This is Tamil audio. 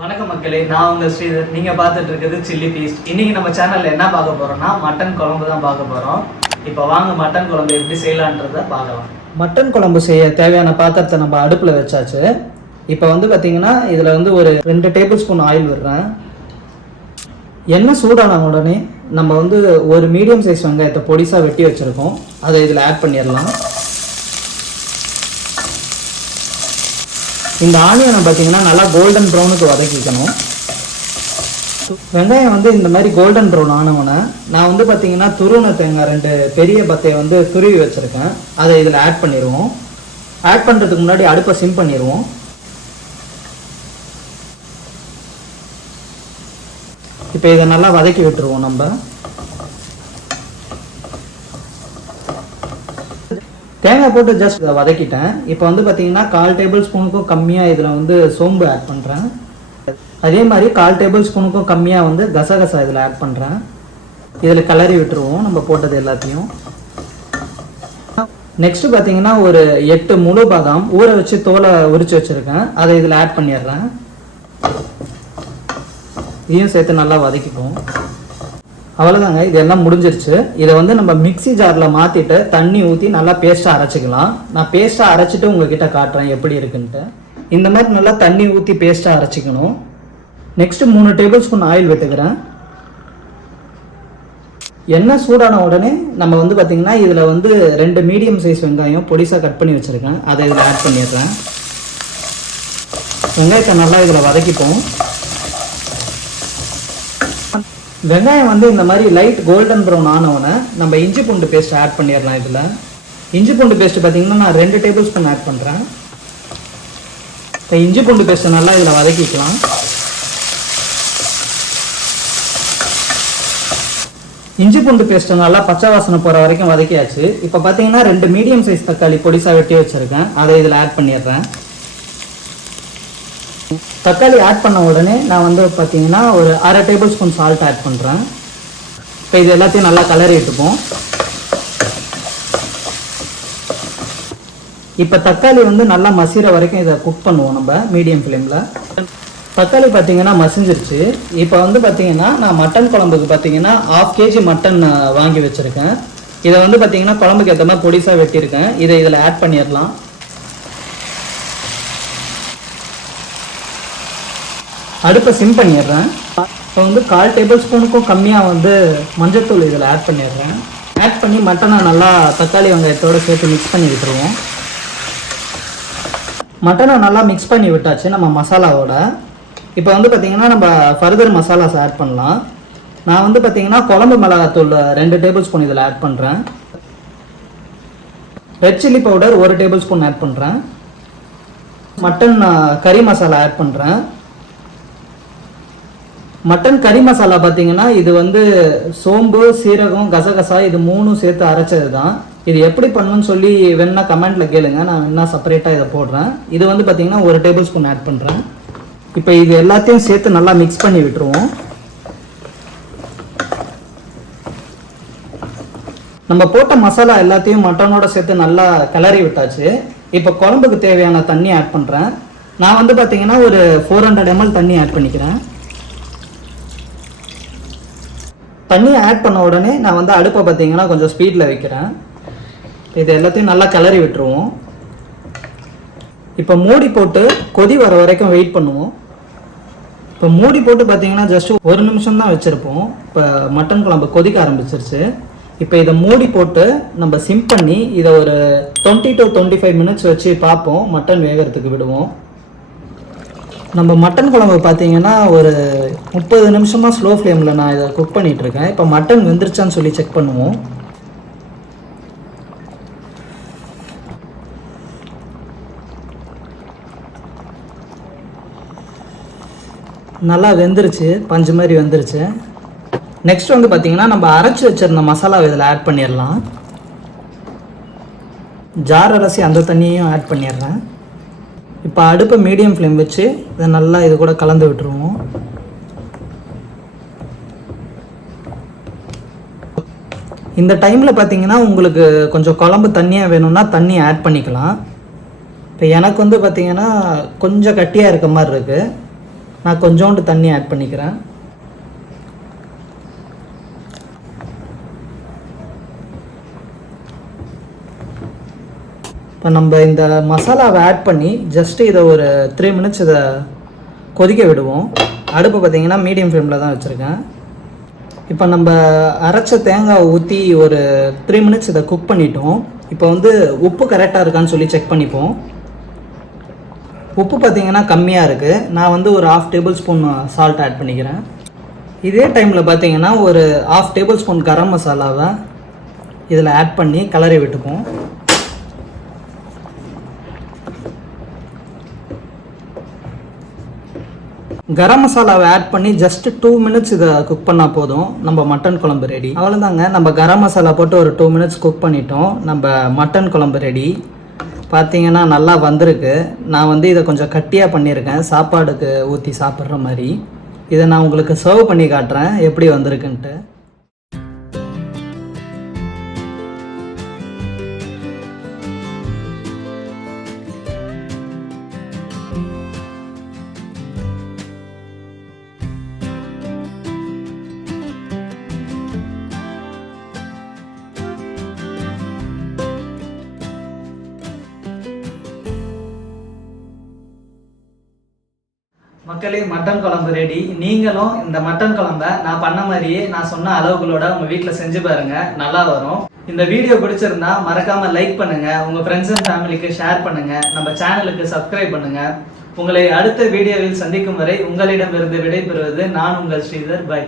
வணக்கம் மக்களே, நான் உங்கள் ஸ்ரீதர். நீங்கள் பார்த்துட்டு இருக்கிறது சில்லி பீஸ்ட். இன்றைக்கி நம்ம சேனலில் என்ன பார்க்க போகிறோம்னா மட்டன் குழம்பு தான் பார்க்க போகிறோம். இப்போ வாங்க மட்டன் குழம்பு எப்படி செய்யலான்றதை பார்க்கலாம். மட்டன் குழம்பு செய்ய தேவையான பாத்திரத்தை நம்ம அடுப்பில் வச்சாச்சு. இப்போ பார்த்திங்கன்னா இதில் ஒரு 2 டேபிள் ஸ்பூன் ஆயில் விடுறேன். எண்ணெய் சூடான உடனே நம்ம ஒரு மீடியம் சைஸ் வெங்காயத்தை பொடிசாக வெட்டி வச்சுருக்கோம். அதை இதில் ஆட் பண்ணிடலாம். இந்த ஆனியனை பார்த்தீங்கன்னா நல்லா கோல்டன் ப்ரௌனுக்கு வதக்கிக்கணும். வெங்காயம் இந்த மாதிரி கோல்டன் ப்ரௌன் ஆனவொன்னே நான் பார்த்தீங்கன்னா துருவன தேங்காய் 2 பெரிய பத்தையை துருவி வச்சுருக்கேன். அதை இதில் ஆட் பண்ணிடுவோம். ஆட் பண்ணுறதுக்கு முன்னாடி அடுப்பை சிம் பண்ணிடுவோம். இப்போ இதை நல்லா வதக்கி விட்டுருவோம். நம்ம தேங்காய் போட்டு ஜஸ்ட் இதை வதக்கிட்டேன். இப்போ பார்த்தீங்கன்னா 1/4 டேபிள் ஸ்பூனுக்கும் கம்மியாக இதில் சோம்பு ஆட் பண்ணுறேன். அதே மாதிரி 1/4 டேபிள் ஸ்பூனுக்கும் கம்மியாக கசகசா இதில் ஆட் பண்ணுறேன். இதில் கிளறி விட்டுருவோம் நம்ம போட்டது எல்லாத்தையும். நெக்ஸ்ட்டு பார்த்தீங்கன்னா ஒரு 8 முழு பாதாம் ஊற வச்சு தோலை உரிச்சு வச்சுருக்கேன். அதை இதில் ஆட் பண்ணிடுறேன். இதையும் சேர்த்து நல்லா வதக்கிப்போம். அவ்வளோதாங்க, இதெல்லாம் முடிஞ்சிருச்சு. இதை நம்ம மிக்சி ஜாரில் மாற்றிட்டு தண்ணி ஊற்றி நல்லா பேஸ்ட்டாக அரைச்சிக்கலாம். நான் பேஸ்ட்டாக அரைச்சிட்டு உங்ககிட்ட காட்டுறேன் எப்படி இருக்குன்ட்டு. இந்த மாதிரி நல்லா தண்ணி ஊற்றி பேஸ்ட்டாக அரைச்சிக்கணும். நெக்ஸ்ட்டு 3 டேபிள் ஸ்பூன் ஆயில் விட்டுக்கிறேன். எண்ணெய் சூடான உடனே நம்ம பார்த்திங்கன்னா இதில் 2 மீடியம் சைஸ் வெங்காயம் பொடிசாக கட் பண்ணி வச்சுருக்கேன். அதை இதில் ஆட் பண்ணிடுறேன். வெங்காயத்தை நல்லா இதில் வதக்கிப்போம். வெங்காயம் இந்த மாதிரி லைட் கோல்டன் ப்ரௌன் ஆனவொன்னே நம்ம இஞ்சி பூண்டு பேஸ்ட் ஆட் பண்ணிடலாம். இதில் இஞ்சி பூண்டு பேஸ்ட் பார்த்தீங்கன்னா நான் 2 டேபிள் ஸ்பூன் ஆட் பண்ணுறேன். இப்போ இஞ்சி பூண்டு பேஸ்ட்டை நல்லா இதில் வதக்கிக்கலாம். இஞ்சி பூண்டு பேஸ்ட்டை நல்லா பச்சை வாசனை போகிற வரைக்கும் வதக்கியாச்சு. இப்போ பார்த்தீங்கன்னா 2 மீடியம் சைஸ் தக்காளி பொடிசாக வெட்டி வச்சுருக்கேன். அதை இதில் ஆட் பண்ணிடுறேன். தக்காளி ஆட் பண்ண உடனே நான் பார்த்தீங்கன்னா ஒரு 1/2 டேபிள் ஸ்பூன் சால்ட் ஆட் பண்ணுறேன். இப்போ இது எல்லாத்தையும் நல்லா கலரி விட்டுப்போம். இப்போ தக்காளி நல்லா மசிகிற வரைக்கும் இதை குக் பண்ணுவோம் நம்ம மீடியம் ஃப்ளேமில். தக்காளி பார்த்தீங்கன்னா மசிஞ்சிருச்சு. இப்போ பார்த்தீங்கன்னா நான் மட்டன் குழம்புக்கு பார்த்தீங்கன்னா 1/2 kg மட்டன் வாங்கி வச்சுருக்கேன். இதை பார்த்தீங்கன்னா குழம்புக்கு ஏற்ற மாதிரி பொடிசாக வெட்டியிருக்கேன். இதை இதில் ஆட் பண்ணிடலாம். அடுப்பை சிம் பண்ணிடுறேன். இப்போ 1/4 டேபிள் ஸ்பூனுக்கும் கம்மியாக மஞ்சள்தூள் இதில் ஆட் பண்ணிடுறேன். ஆட் பண்ணி மட்டனை நல்லா தக்காளி வெங்காயத்தோடு சேர்த்து மிக்ஸ் பண்ணி விட்டுருவோம். மட்டனை நல்லா மிக்ஸ் பண்ணி விட்டாச்சு நம்ம மசாலாவோட. இப்போ பார்த்திங்கன்னா நம்ம ஃபர்தர் மசாலாஸ் ஆட் பண்ணலாம். நான் பார்த்திங்கன்னா குழம்பு மிளகாத்தூள் 2 டேபிள் ஸ்பூன் இதில் ஆட் பண்ணுறேன். Red chilli powder 1 tablespoon add பண்ணுறேன். மட்டன் கறி மசாலா ஆட் பண்ணுறேன். மட்டன் கறி மசாலா பார்த்தீங்கன்னா இது சோம்பு, சீரகம், கசகசா இது 3 சேர்த்து அரைச்சது தான். இது எப்படி பண்ணணும்னு சொல்லி வேணா கமெண்ட்டில் கேளுங்க. நான் வேணா செப்பரேட்டாக இதை போடுறேன். இது பார்த்தீங்கன்னா 1 டேபிள் ஸ்பூன் ஆட் பண்ணுறேன். இப்போ இது எல்லாத்தையும் சேர்த்து நல்லா மிக்ஸ் பண்ணி விட்டுருவோம். நம்ம போட்ட மசாலா எல்லாத்தையும் மட்டனோட சேர்த்து நல்லா கிளறி விட்டாச்சு. இப்போ குழம்புக்கு தேவையான தண்ணி ஆட் பண்ணுறேன். நான் பார்த்தீங்கன்னா ஒரு 400 ml தண்ணி ஆட் பண்ணிக்கிறேன். தண்ணி ஆட் பண்ண உடனே நான் அடுப்பை பார்த்தீங்கன்னா கொஞ்சம் ஸ்பீடில் வைக்கிறேன். இது எல்லாத்தையும் நல்லா கிளறி விட்டுருவோம். இப்போ மூடி போட்டு கொதி வர வரைக்கும் வெயிட் பண்ணுவோம். இப்போ மூடி போட்டு பார்த்தீங்கன்னா ஜஸ்ட் 1 நிமிஷம் தான் வச்சுருப்போம். இப்போ மட்டன் குழம்பு கொதிக்க ஆரம்பிச்சிருச்சு. இப்போ இதை மூடி போட்டு நம்ம சிம் பண்ணி இதை ஒரு 20 to 25 மினிட்ஸ் வச்சு பார்ப்போம். மட்டன் வேகிறதுக்கு விடுவோம். நம்ம மட்டன் குழம்பு பார்த்தீங்கன்னா ஒரு 30 நிமிஷமாக ஸ்லோ ஃப்ளேமில் நான் இதை குக் பண்ணிகிட்ருக்கேன். இப்போ மட்டன் வெந்துருச்சான்னு சொல்லி செக் பண்ணுவோம். நல்லா வெந்துருச்சு, பஞ்சு மாதிரி வெந்துருச்சு. நெக்ஸ்ட் பார்த்தீங்கன்னா நம்ம அரைச்சி வச்சிருந்த மசாலாவை இதில் ஆட் பண்ணிடலாம். ஜார் அலசி அந்த தண்ணியையும் ஆட் பண்ணிடுறேன். இப்போ அடுப்பை மீடியம் ஃப்ளேம் வச்சு இதை நல்லா இது கூட கலந்து விட்டுருவோம். இந்த டைமில் பார்த்தீங்கன்னா உங்களுக்கு கொஞ்சம் குழம்பு தண்ணியாக வேணும்னா தண்ணி ஆட் பண்ணிக்கலாம். இப்போ எனக்கு பார்த்தீங்கன்னா கொஞ்சம் கட்டியாக இருக்க மாதிரி இருக்குது. நான் கொஞ்சோண்டு தண்ணி ஆட் பண்ணிக்கிறேன். இப்போ நம்ம இந்த மசாலாவை ஆட் பண்ணி ஜஸ்ட்டு இதை ஒரு 3 minutes இதை கொதிக்க விடுவோம். அடுப்பு பார்த்திங்கன்னா மீடியம் ஃப்ளேமில் தான் வச்சுருக்கேன். இப்போ நம்ம அரைச்ச தேங்காய் ஊற்றி ஒரு 3 minutes இதை குக் பண்ணிட்டோம். இப்போ வந்து உப்பு கரெக்டாக இருக்கான்னு சொல்லி செக் பண்ணிப்போம். உப்பு பார்த்திங்கன்னா கம்மியாக இருக்குது. நான் வந்து ஒரு 1/2 tablespoon சால்ட் ஆட் பண்ணிக்கிறேன். இதே டைமில் பார்த்திங்கன்னா ஒரு 1/2 tablespoon கரம் மசாலாவை இதில் ஆட் பண்ணி கலரி விட்டுப்போம். கரம் மசாலாவை ஆட் பண்ணி ஜஸ்ட் 2 minutes இதை குக் பண்ணால் போதும், நம்ம மட்டன் குழம்பு ரெடி. அவ்வளோதாங்க, நம்ம கரம் மசாலா போட்டு ஒரு 2 minutes குக் பண்ணிட்டோம். நம்ம மட்டன் குழம்பு ரெடி. பார்த்தீங்கன்னா நல்லா வந்திருக்கு. நான் வந்து இதை கொஞ்சம் கட்டியாக பண்ணியிருக்கேன், சாப்பாடுக்கு ஊற்றி சாப்பிட்ற மாதிரி. இதை நான் உங்களுக்கு சர்வ் பண்ணி காட்டுறேன் எப்படி வந்திருக்குன்ட்டு. மக்களே, மட்டன் குழம்பு ரெடி. நீங்களும் இந்த மட்டன் குழம்பை நான் பண்ண மாதிரியே நான் சொன்ன அளவுகளோட உங்கள் வீட்டில் செஞ்சு பாருங்க, நல்லா வரும். இந்த வீடியோ பிடிச்சிருந்தா மறக்காம லைக் பண்ணுங்க, உங்க ஃப்ரெண்ட்ஸ் அண்ட் ஃபேமிலிக்கு ஷேர் பண்ணுங்க, நம்ம சேனலுக்கு சப்ஸ்கிரைப் பண்ணுங்க. உங்களை அடுத்த வீடியோவில் சந்திக்கும் வரை உங்களிடமிருந்து விடைபெறுவது நான் உங்கள் ஸ்ரீதர். பை.